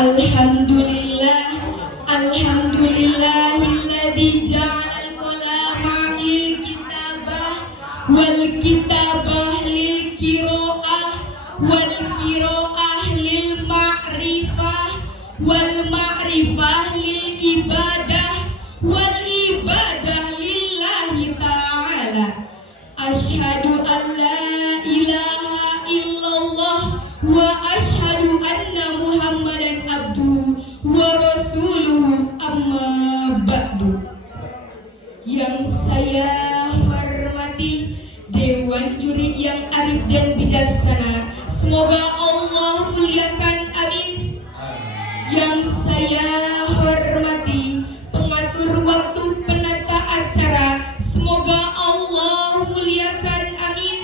Alhamdulillah, alhamdulillahilladzi ja'al qalama lil kitabah wal kitabah lil qiraah wal qiraah lil ma'rifah wal ma'rifah lil ibadah wal ibadah lillahi ta'ala. Asyhadu an la ilaha illallah wa asyhadu anna Muhammadan abduhu wa rasuluhu, amma ba'du. Yang saya hormati Dewan Juri yang arif dan bijaksana, semoga Allah muliakan, amin. Yang saya hormati pengatur waktu penata acara, semoga Allah muliakan, amin.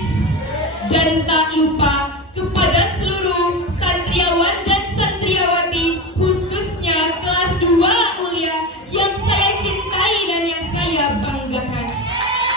Dan tak lupa kepada seluruh santriawan dan santriawati, khususnya kelas 2 mulia yang saya cintai dan yang saya banggakan.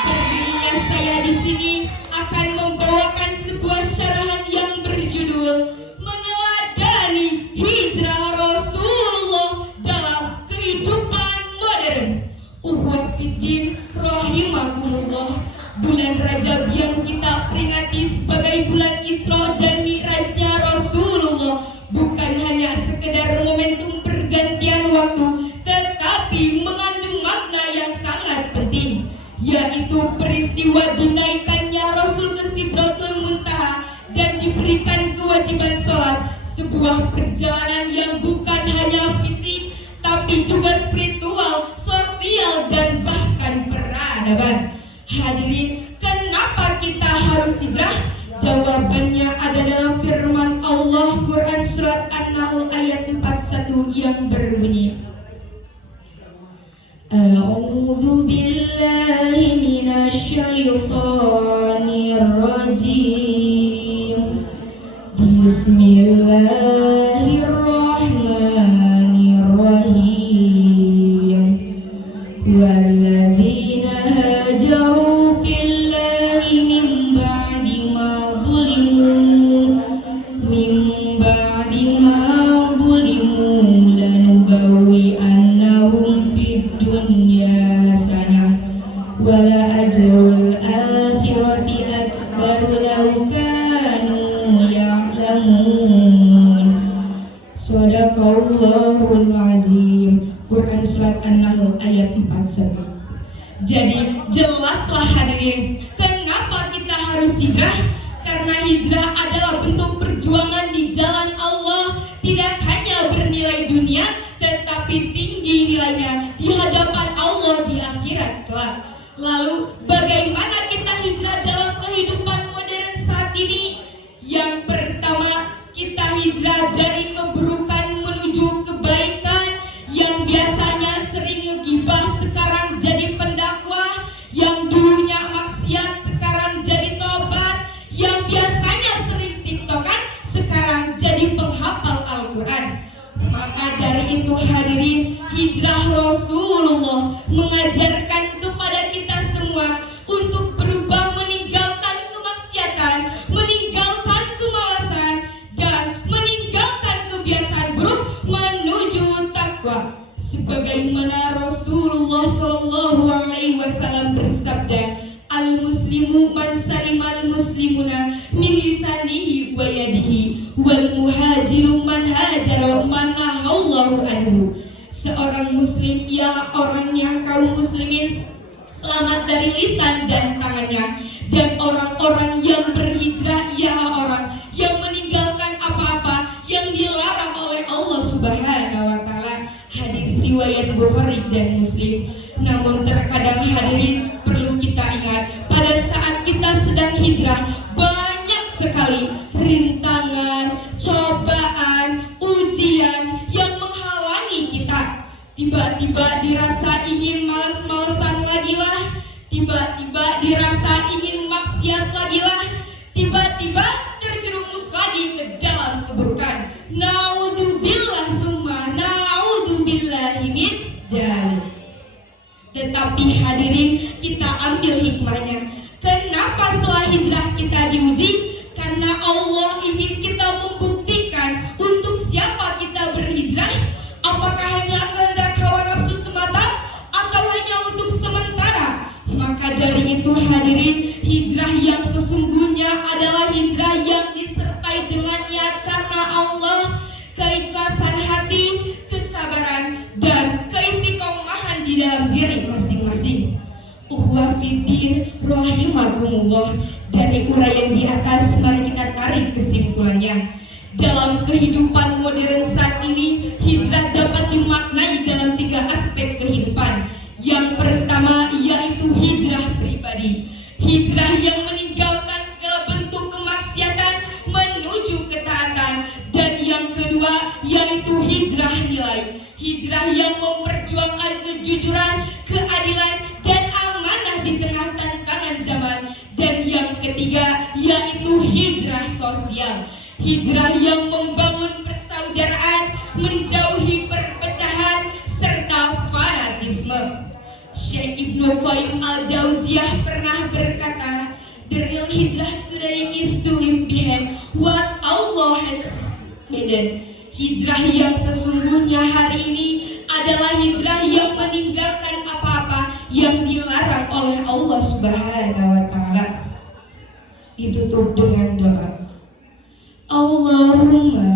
Berdirinya saya di sini akan membawakan sebuah syarahan yang berjudul Meneladani Hijrah Rasulullah dalam Kehidupan Modern. Ukhwat fiddin rahimakumullah, bulan Rajab yang kita peringati sebagai bulan Isra dan Mi'rajnya Rasulullah bukan hanya sekedar momentum pergantian waktu, tetapi mengandung makna yang sangat penting, yaitu peristiwa dinaikannya Rasul ke Sidratul Muntaha dan diberikan kewajiban sholat, sebuah perjalanan yang bukan hanya fisik tapi juga spiritual, sosial, dan bahkan peradaban. Hadirin, kenapa kita harus hijrah? Jawabannya ada dalam firman Allah Quran surat An-Nahl ayat 41 yang berbunyi, A'udzu billahi minasyaitonir rajim. Bismillahirrahmanirrahim. Walladzina hajaru fillahi min ba'di ma zulimu lanubawwi'annahum fid dunya hasanah wala ajrul akhirati akbaru law kanu ya'lamun. Shadaqallahul azim. Quran surat An-Nahl ayat 41. Jadi jelaslah hadirin, kenapa kita harus hijrah? Karena hijrah adalah bentuk perjuangan di jalan Allah, tidak hanya bernilai dunia, tetapi tinggi nilainya di hadapan Allah di akhirat kelak. Lalu bagaimana kita hijrah dalam kehidupan modern saat ini? Yang pertama, kita hijrah dari keburukan menuju kebaikan. Yang biasanya sering ngegibah sekarang jadi pendakwah, yang dulunya maksiat sekarang jadi tobat, yang biasanya sering tiktokan sekarang jadi penghafal Al-Quran. Maka dari itu hadirin, hijrah Rasulullah mengajarkan kepada kita semua untuk berubah, meninggalkan kemaksiatan, meninggalkan kemalasan, dan meninggalkan kebiasaan buruk menuju takwa. Sebagaimana Rasulullah Shallallahu Alaihi Wasallam bersabda, Al-Muslimu man salimal muslimuna min lisanihi wa yadihi wal muhajiru man hajara man nahallahu anhu. Seorang muslim ialah orang yang kaum muslimin selamat dari lisan dan tangannya, dan orang-orang yang berhijrah ialah orang yang meninggalkan apa-apa yang dilarang oleh Allah Subhanahu wa taala. Hadis riwayat Bukhari dan Muslim. Namun terkadang hadirin perlu kita ingat, pada saat kita sedang hijrah banyak sekali rintangan, cobaan, ujian yang menghalangi kita. Tiba-tiba dirasa ingin malas-malasan lagi lah, tiba-tiba dirasa ingin maksiat lagi lah, tiba-tiba terjerumus lagi ke dalam keburukan. Naudzubillah tsumma naudzubillahi min dzalik. Tetapi hadirin, kita ambil hikmahnya. Kenapa setelah hijrah kita diuji? Karena Allah ingin kita membuktikan untuk siapa kita berhijrah rahimakumullah, dari uraian di atas mari kita tarik kesimpulannya. Dalam kehidupan modern saat ini, hijrah dapat dimaknai dalam 3 aspek kehidupan. Yang pertama yaitu hijrah pribadi, hijrah yang meninggalkan segala bentuk kemaksiatan menuju ketaatan. Dan yang kedua yaitu hijrah nilai, hijrah yang memperjuangkan kejujuran, keadilan, dan amanah di tengah tantangan zaman. Dan yang ketiga yaitu hijrah sosial, hijrah yang membangun persaudaraan, menjauhi perpecahan serta fanatisme. Syekh Ibnu Qayyim al-Jauziyah pernah berkata, "The real hijrah today is to leave behind what Allah has forbidden." Hijrah yang sesungguhnya hari ini adalah hijrah yang meninggalkan apa-apa yang dilarang oleh Allah Subhanahu wa Ta'ala. Ditutup dengan doa. Allahumma